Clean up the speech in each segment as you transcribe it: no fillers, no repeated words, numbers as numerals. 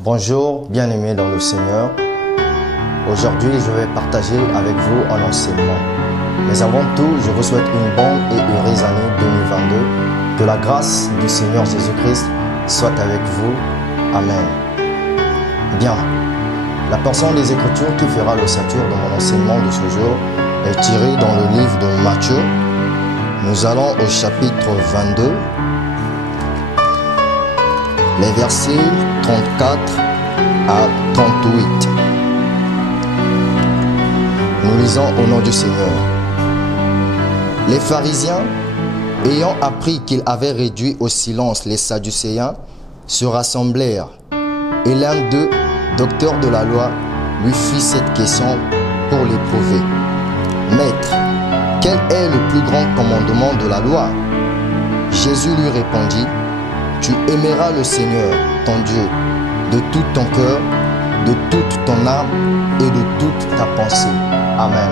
Bonjour, bien-aimés dans le Seigneur. Aujourd'hui, je vais partager avec vous un enseignement. Mais avant tout, je vous souhaite une bonne et heureuse année 2022. Que la grâce du Seigneur Jésus-Christ soit avec vous. Amen. Bien, la portion des Écritures qui fera l'ossature de mon enseignement de ce jour est tirée dans le livre de Matthieu. Nous allons au chapitre 22. Les versets 34 à 38. Nous lisons au nom du Seigneur. Les pharisiens, ayant appris qu'il avait réduit au silence les Sadducéens, se rassemblèrent. Et l'un d'eux, docteur de la loi, lui fit cette question pour l'éprouver. Maître, quel est le plus grand commandement de la loi? Jésus lui répondit, tu aimeras le Seigneur, ton Dieu, de tout ton cœur, de toute ton âme et de toute ta pensée. Amen.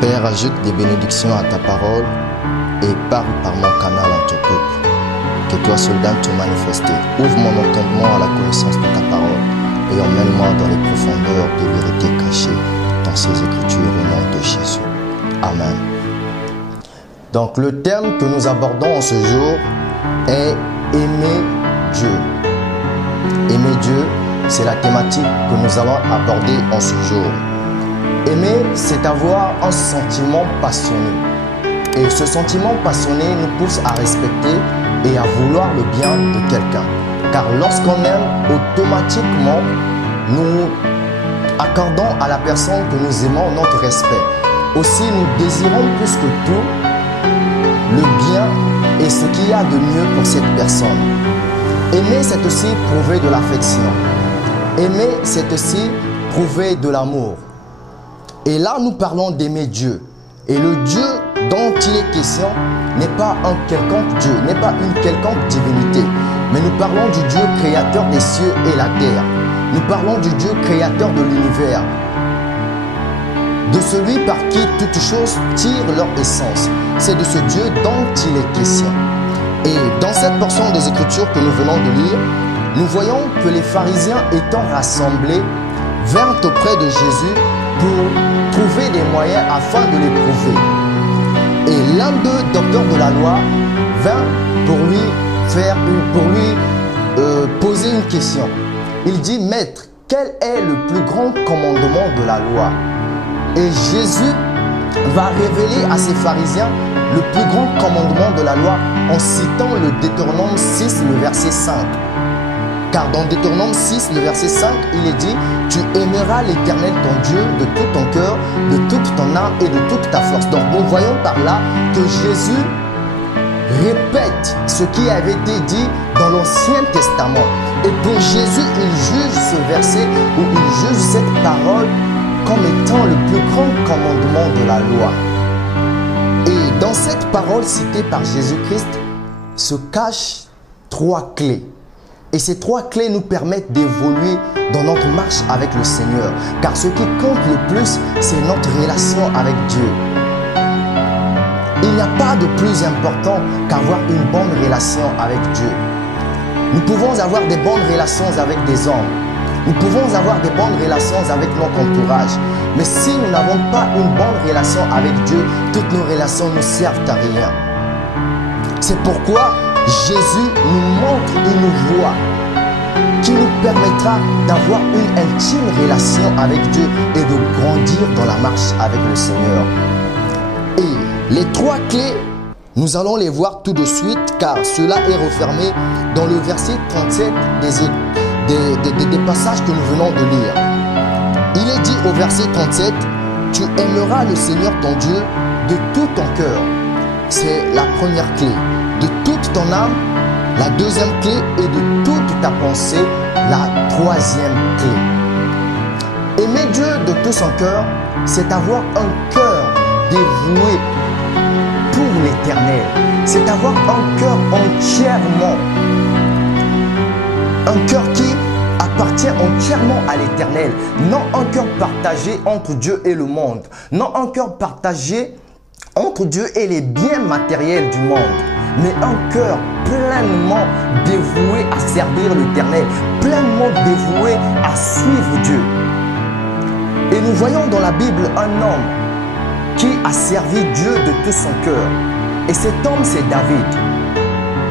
Père, ajoute des bénédictions à ta parole et parle par mon canal en ton peuple. Que toi seul te manifester. Ouvre mon entendement à la connaissance de ta parole et emmène-moi dans les profondeurs des vérités cachées dans ces Écritures au nom de Jésus. Amen. Donc le thème que nous abordons en ce jour est aimer Dieu. Aimer Dieu, c'est la thématique que nous allons aborder en ce jour. Aimer, c'est avoir un sentiment passionné. Et ce sentiment passionné nous pousse à respecter et à vouloir le bien de quelqu'un. Car lorsqu'on aime, automatiquement, nous accordons à la personne que nous aimons notre respect. Aussi, nous désirons plus que tout le bien et ce qu'il y a de mieux pour cette personne. Aimer, c'est aussi prouver de l'affection. Aimer, c'est aussi prouver de l'amour. Et là, nous parlons d'aimer Dieu. Et le Dieu dont il est question n'est pas un quelconque Dieu, n'est pas une quelconque divinité. Mais nous parlons du Dieu créateur des cieux et la terre. Nous parlons du Dieu créateur de l'univers. De celui par qui toutes choses tirent leur essence. C'est de ce Dieu dont il est question. Et dans cette portion des Écritures que nous venons de lire, nous voyons que les pharisiens étant rassemblés vinrent auprès de Jésus pour trouver des moyens afin de l'éprouver. Et l'un d'eux, docteur de la loi, vint pour lui poser une question. Il dit, Maître, quel est le plus grand commandement de la loi? Et Jésus va révéler à ces pharisiens le plus grand commandement de la loi en citant le Deutéronome 6, le verset 5. Car dans Deutéronome 6, le verset 5, il est dit « Tu aimeras l'Éternel ton Dieu de tout ton cœur, de toute ton âme et de toute ta force. » Donc nous voyons par là que Jésus répète ce qui avait été dit dans l'Ancien Testament. Et pour Jésus, il juge ce verset ou il juge cette parole comme étant le plus grand commandement de la loi. Et dans cette parole citée par Jésus-Christ se cachent trois clés. Et ces trois clés nous permettent d'évoluer dans notre marche avec le Seigneur. Car ce qui compte le plus, c'est notre relation avec Dieu. Il n'y a pas de plus important qu'avoir une bonne relation avec Dieu. Nous pouvons avoir des bonnes relations avec des hommes. Nous pouvons avoir des bonnes relations avec notre entourage. Mais si nous n'avons pas une bonne relation avec Dieu, toutes nos relations ne servent à rien. C'est pourquoi Jésus nous montre une voie qui nous permettra d'avoir une intime relation avec Dieu et de grandir dans la marche avec le Seigneur. Et les trois clés, nous allons les voir tout de suite car cela est refermé dans le verset 37 des passages que nous venons de lire. Il est dit au verset 37, « Tu aimeras le Seigneur ton Dieu de tout ton cœur. » C'est la première clé. De toute ton âme, la deuxième clé, et de toute ta pensée, la troisième clé. Aimer Dieu de tout son cœur, c'est avoir un cœur dévoué pour l'éternel. C'est avoir un cœur entièrement, un cœur qui appartient entièrement à l'éternel. Non un cœur partagé entre Dieu et le monde. Non un cœur partagé entre Dieu et les biens matériels du monde. mais un cœur pleinement dévoué à servir l'Éternel, pleinement dévoué à suivre Dieu. Et nous voyons dans la Bible un homme qui a servi Dieu de tout son cœur. Et cet homme, c'est David.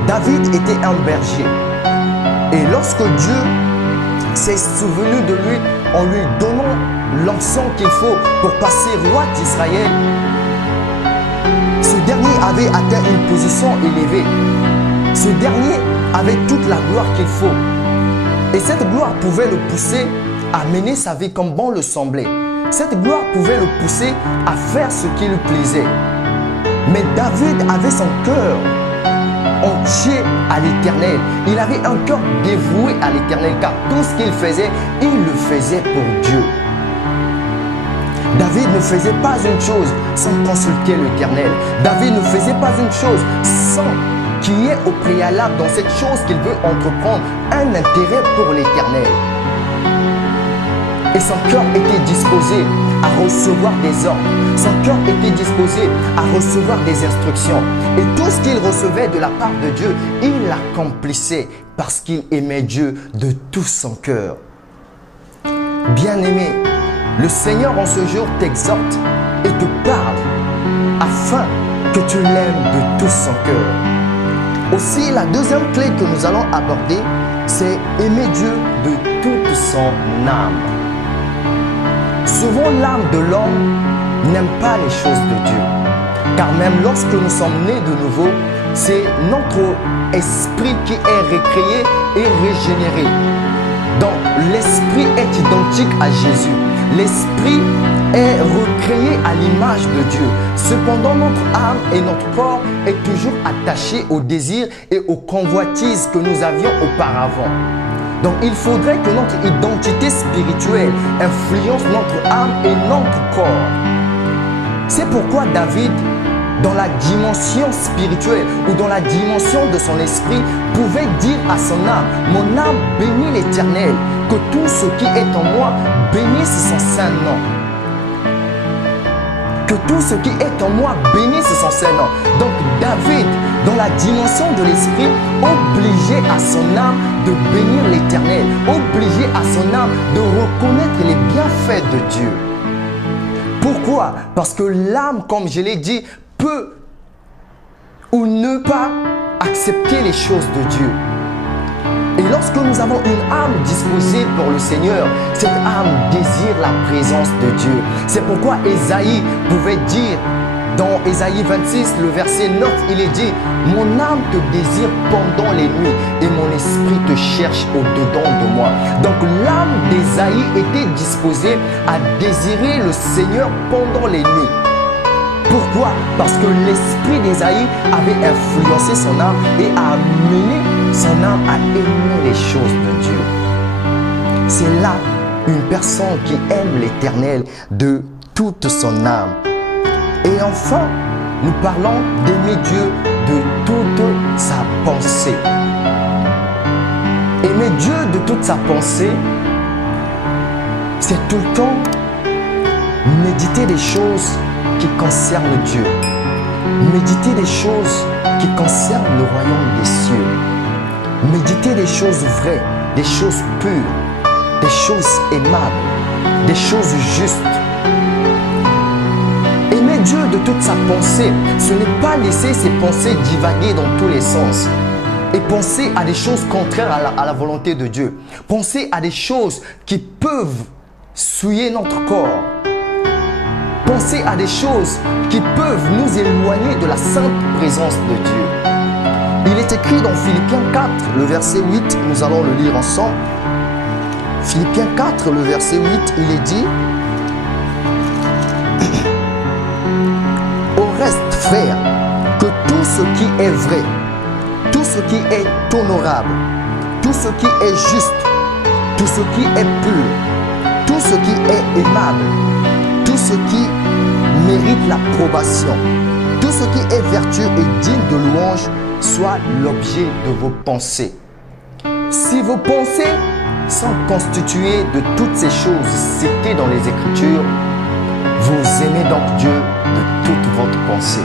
David était un berger. Et lorsque Dieu s'est souvenu de lui en lui donnant l'encens qu'il faut pour passer roi d'Israël, ce dernier avait atteint une position élevée. Ce dernier avait toute la gloire qu'il faut. Et cette gloire pouvait le pousser à mener sa vie comme bon le semblait. Cette gloire pouvait le pousser à faire ce qui lui plaisait. Mais David avait son cœur entier à l'Éternel. Il avait un cœur dévoué à l'Éternel, car tout ce qu'il faisait, il le faisait pour Dieu. David ne faisait pas une chose sans consulter l'Éternel. David ne faisait pas une chose sans qu'il y ait au préalable dans cette chose qu'il veut entreprendre un intérêt pour l'Éternel. Et son cœur était disposé à recevoir des ordres. Son cœur était disposé à recevoir des instructions. Et tout ce qu'il recevait de la part de Dieu, il l'accomplissait parce qu'il aimait Dieu de tout son cœur. Bien-aimé, le Seigneur en ce jour t'exhorte et te parle afin que tu l'aimes de tout son cœur. Aussi, la deuxième clé que nous allons aborder, c'est aimer Dieu de toute son âme. Souvent, l'âme de l'homme n'aime pas les choses de Dieu. Car même lorsque nous sommes nés de nouveau, c'est notre esprit qui est recréé et régénéré. Donc, l'esprit est identique à Jésus. L'esprit est recréé à l'image de Dieu. Cependant, notre âme et notre corps est toujours attaché aux désirs et aux convoitises que nous avions auparavant. Donc, il faudrait que notre identité spirituelle influence notre âme et notre corps. C'est pourquoi David, dans la dimension spirituelle ou dans la dimension de son esprit, pouvait dire à son âme: mon âme bénit l'Éternel, que tout ce qui est en moi bénisse son saint nom. Que tout ce qui est en moi bénisse son saint nom. Donc David, dans la dimension de l'esprit, obligeait à son âme de bénir l'Éternel, obligeait à son âme de reconnaître les bienfaits de Dieu. Pourquoi? Parce que l'âme, comme je l'ai dit, peut ou ne pas accepter les choses de Dieu. Et lorsque nous avons une âme disposée pour le Seigneur, cette âme désire la présence de Dieu. C'est pourquoi Ésaïe pouvait dire, dans Ésaïe 26, le verset 9, il est dit: mon âme te désire pendant les nuits et mon esprit te cherche au-dedans de moi. Donc l'âme d'Ésaïe était disposée à désirer le Seigneur pendant les nuits. Pourquoi? Parce que l'esprit d'Ésaïe avait influencé son âme et a amené son âme à aimer les choses de Dieu. C'est là une personne qui aime l'Éternel de toute son âme. Et enfin, nous parlons d'aimer Dieu de toute sa pensée. Aimer Dieu de toute sa pensée, c'est tout le temps méditer des choses qui concernent Dieu. Méditer des choses qui concernent le royaume des cieux. Méditer des choses vraies, des choses pures, des choses aimables, des choses justes. Aimer Dieu de toute sa pensée, ce n'est pas laisser ses pensées divaguer dans tous les sens et penser à des choses contraires à la volonté de Dieu. Penser à des choses qui peuvent souiller notre corps. Penser à des choses qui peuvent nous éloigner de la sainte présence de Dieu. Il est écrit dans Philippiens 4, le verset 8, nous allons le lire ensemble. Philippiens 4, le verset 8, il est dit: au reste, frères, que tout ce qui est vrai, tout ce qui est honorable, tout ce qui est juste, tout ce qui est pur, tout ce qui est aimable, tout ce qui mérite l'approbation, tout ce qui est vertueux et digne de louange soit l'objet de vos pensées. Si vos pensées sont constituées de toutes ces choses citées dans les Écritures, vous aimez donc Dieu de toute votre pensée.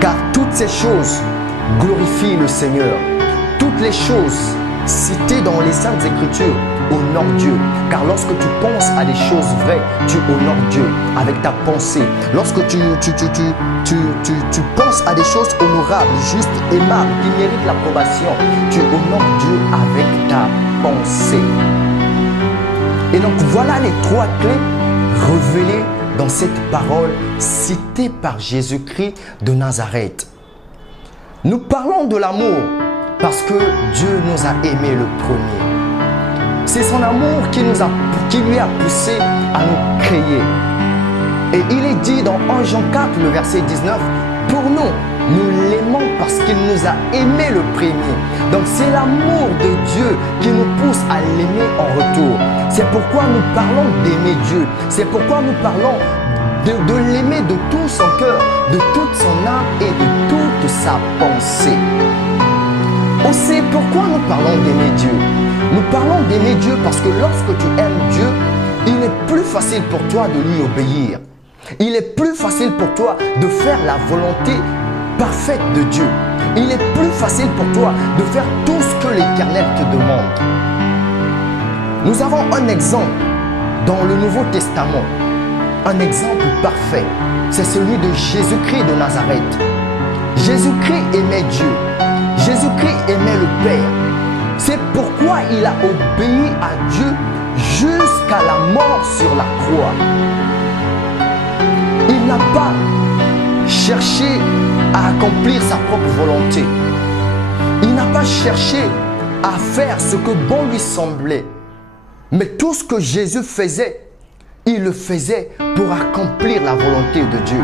Car toutes Toutes ces choses glorifient le Seigneur. Toutes les choses citées dans les Saintes Écritures honorent Dieu. Car lorsque tu penses à des choses vraies, tu honores Dieu avec ta pensée. Lorsque tu penses à des choses honorables, justes, aimables, qui méritent l'approbation, tu honores Dieu avec ta pensée. Et donc voilà les 3 clés révélées dans cette parole citée par Jésus-Christ de Nazareth. Nous parlons de l'amour parce que Dieu nous a aimés le premier. C'est son amour qui lui a poussé à nous créer. Et il est dit dans 1 Jean 4, le verset 19, pour nous l'aimons parce qu'il nous a aimés le premier. Donc c'est l'amour de Dieu qui nous pousse à l'aimer en retour. C'est pourquoi nous parlons d'aimer Dieu. C'est pourquoi nous parlons de l'aimer de tout son cœur, de toute son âme et de toute sa pensée. Aussi, pourquoi nous parlons d'aimer Dieu? Nous parlons d'aimer Dieu parce que lorsque tu aimes Dieu, il est plus facile pour toi de lui obéir. Il est plus facile pour toi de faire la volonté parfaite de Dieu. Il est plus facile pour toi de faire tout ce que l'Éternel te demande. Nous avons un exemple dans le Nouveau Testament. Un exemple parfait, c'est celui de Jésus-Christ de Nazareth. Jésus-Christ aimait Dieu. Jésus-Christ aimait le Père. C'est pourquoi il a obéi à Dieu jusqu'à la mort sur la croix. Il n'a pas cherché à accomplir sa propre volonté. Il n'a pas cherché à faire ce que bon lui semblait. Mais tout ce que Jésus faisait, il le faisait pour accomplir la volonté de Dieu.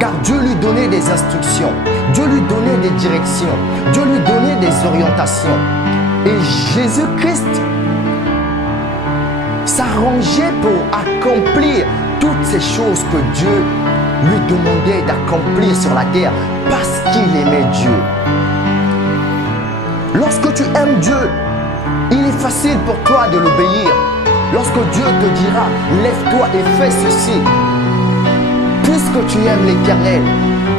Car Dieu lui donnait des instructions, Dieu lui donnait des directions, Dieu lui donnait des orientations. Et Jésus-Christ s'arrangeait pour accomplir toutes ces choses que Dieu lui demandait d'accomplir sur la terre parce qu'il aimait Dieu. Lorsque tu aimes Dieu, il est facile pour toi de l'obéir. Lorsque Dieu te dira, lève-toi et fais ceci. Puisque tu aimes l'Éternel,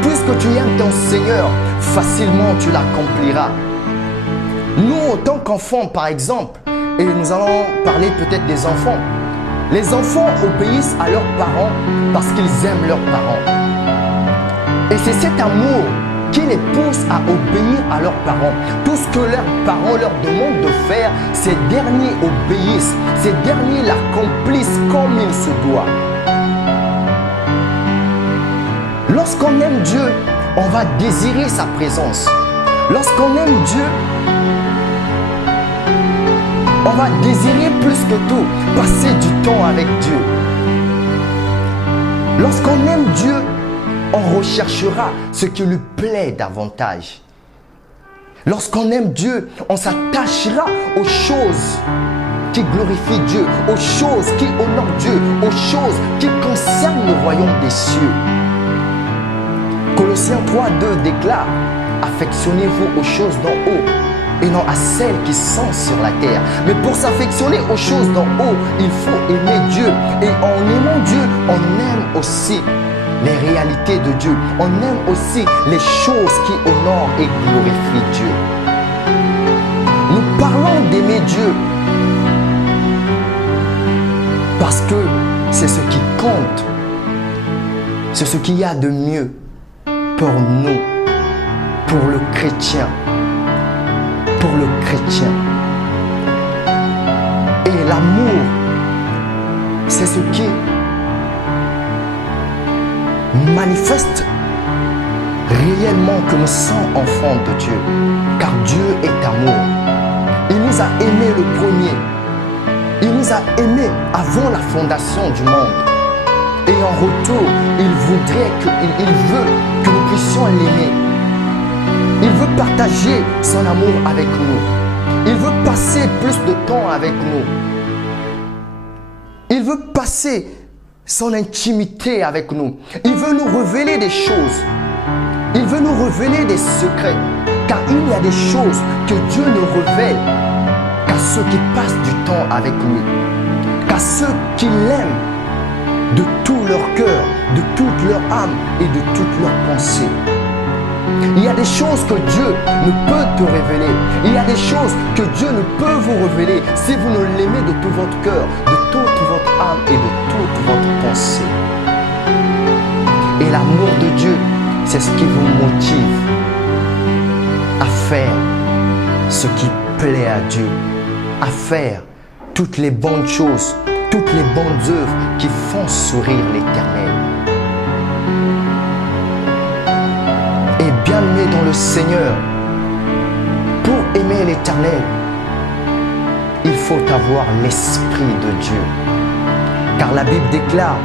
puisque tu aimes ton Seigneur, facilement tu l'accompliras. Nous, en tant qu'enfants, par exemple, et nous allons parler peut-être des enfants, les enfants obéissent à leurs parents parce qu'ils aiment leurs parents. Et c'est cet amour qui les pousse à obéir à leurs parents. Tout ce que leurs parents leur demandent de faire, ces derniers obéissent, ces derniers l'accomplissent comme il se doit. Lorsqu'on aime Dieu, on va désirer sa présence. Lorsqu'on aime Dieu, on va désirer plus que tout passer du temps avec Dieu. Lorsqu'on aime Dieu, on recherchera ce qui lui plaît davantage. Lorsqu'on aime Dieu, on s'attachera aux choses qui glorifient Dieu, aux choses qui honorent Dieu, aux choses qui concernent le royaume des cieux. Colossiens 3:2 déclare « Affectionnez-vous aux choses d'en haut et non à celles qui sont sur la terre. » Mais pour s'affectionner aux choses d'en haut, il faut aimer Dieu. Et en aimant Dieu, on aime aussi les réalités de Dieu. On aime aussi les choses qui honorent et glorifient Dieu. Nous parlons d'aimer Dieu parce que c'est ce qui compte. C'est ce qu'il y a de mieux pour nous, pour le chrétien. Pour le chrétien. Et l'amour, c'est ce qui manifeste réellement que nous sommes enfants de Dieu. Car Dieu est amour. Il nous a aimés le premier. Il nous a aimés avant la fondation du monde. Et en retour, il veut que nous puissions l'aimer. Il veut partager son amour avec nous. Il veut passer plus de temps avec nous. Il veut passer son intimité avec nous. Il veut nous révéler des choses. Il veut nous révéler des secrets. Car il y a des choses que Dieu ne révèle qu'à ceux qui passent du temps avec lui. Qu'à ceux qui l'aiment de tout leur cœur, de toute leur âme et de toute leur pensée. Il y a des choses que Dieu ne peut te révéler. Il y a des choses que Dieu ne peut vous révéler si vous ne l'aimez de tout votre cœur, de toute votre âme et de toute votre pensée. Et l'amour de Dieu, c'est ce qui vous motive à faire ce qui plaît à Dieu, à faire toutes les bonnes choses, toutes les bonnes œuvres qui font sourire l'Éternel. Et bien-aimé dans le Seigneur, pour aimer l'Éternel, il faut avoir l'Esprit de Dieu. Car la Bible déclare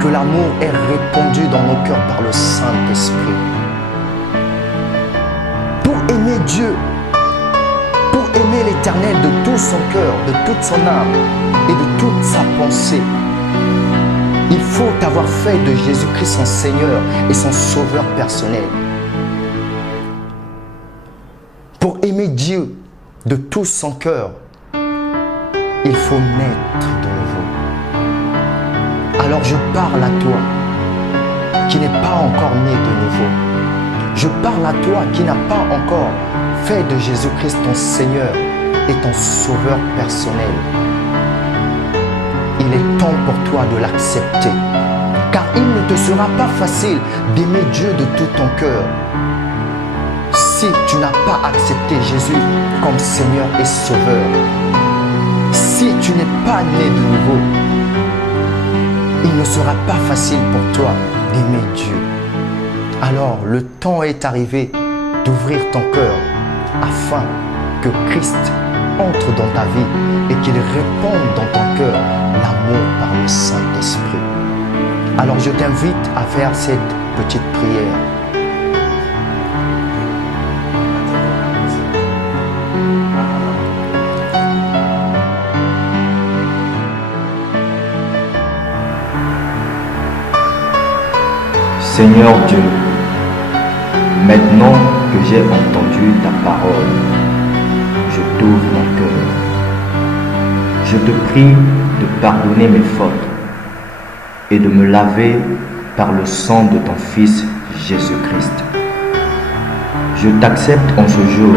que l'amour est répandu dans nos cœurs par le Saint-Esprit. Pour aimer Dieu, pour aimer l'Éternel de tout son cœur, de toute son âme et de toute sa pensée, il faut avoir fait de Jésus-Christ son Seigneur et son Sauveur personnel. Pour aimer Dieu de tout son cœur, il faut naître de nouveau. Alors je parle à toi qui n'es pas encore né de nouveau. Je parle à toi qui n'as pas encore fait de Jésus-Christ ton Seigneur et ton Sauveur personnel. Il est temps pour toi de l'accepter, car il ne te sera pas facile d'aimer Dieu de tout ton cœur si tu n'as pas accepté Jésus comme Seigneur et Sauveur. Si tu n'es pas né de nouveau, il ne sera pas facile pour toi d'aimer Dieu. Alors le temps est arrivé d'ouvrir ton cœur afin que Christ entre dans ta vie et qu'il répande dans ton cœur l'amour par le Saint-Esprit. Alors je t'invite à faire cette petite prière. Seigneur Dieu, maintenant que j'ai entendu ta parole, je t'ouvre mon cœur. Je te prie de pardonner mes fautes et de me laver par le sang de ton Fils Jésus-Christ. Je t'accepte en ce jour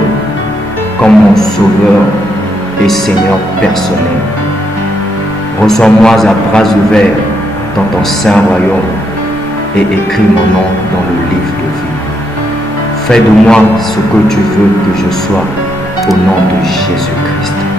comme mon Sauveur et Seigneur personnel. Reçois-moi à bras ouverts dans ton saint royaume et écris mon nom dans le livre de vie. Fais de moi ce que tu veux que je sois, au nom de Jésus-Christ.